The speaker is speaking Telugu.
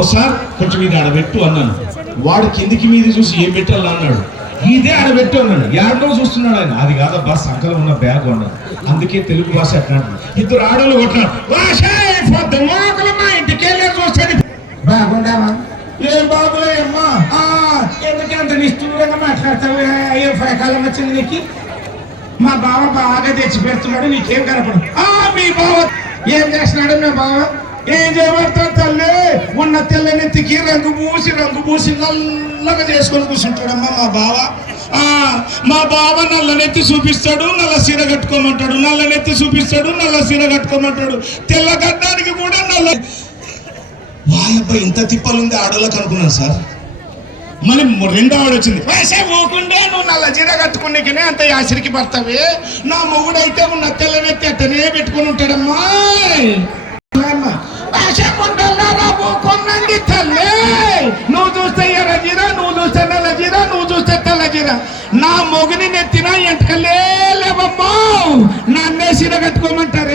ఓసారి కొంచెం ఇది ఆడబెట్టు అన్నాను. వాడు కిందికి మీద చూసి ఏం పెట్టాలి అన్నాడు. ఇదే ఆడబెట్టు అన్నాడు. యాడో చూస్తున్నాడు ఆయన. అది కాదబ్బా సంకలం ఉన్న బ్యాగ్ అన్నాడు. అందుకే తెలుగు భాష అట్లా ఇద్దరు ఆడోళ్ళు కొట్టినాడు. మా ఇంటికి వెళ్ళి చూస్తాను బాగుండావా? ఏం బాగులే అమ్మా. ఎందుకంటే అంత నిష్ఠూరంగా మాట్లాడతావు? ఏ కాలం వచ్చింది నీకు? మా బావ బాగా తెచ్చి పెడుతున్నాడు, నీకేం కనపడు. మీ బావ ఏం చేస్తున్నాడు? మీ బావ ఏం చేయబడతాడు తల్లి? ఉన్న తెల్లనెత్తికి రంగు పూసి నల్లగా చేసుకొని కూర్చుంటాడమ్మా మా బావ. మా బావ నల్లనెత్తి చూపిస్తాడు, నల్ల సీర కట్టుకోమంటాడు. నల్లనెత్తి చూపిస్తాడు, నల్ల సీర కట్టుకోమంటాడు. తెల్ల గడ్డానికి కూడా నల్ల. వాళ్ళపై ఇంత తిప్పలుంది ఆడోళ్ళకి అనుకున్నాను సార్. మళ్ళీ రెండో ఆవిడ వచ్చింది. ఊకుండే నువ్వు నల్ల చీర కట్టుకునేకనే అంత యాసిరికి పడతావే. నా మొగుడైతే ఉన్న తెల్లనెత్తి అట్టనే పెట్టుకుని ఉంటాడమ్మా. నువ్వు చూస్తే ఎర్ర జీర, నువ్వు చూస్తే నల్ల జీర, నువ్వు చూస్తే తెల్ల జీర. నా మొగుని నెత్తిన ఎంటకలేవమ్మా. నన్నే సీర కట్టుకోమంటారు.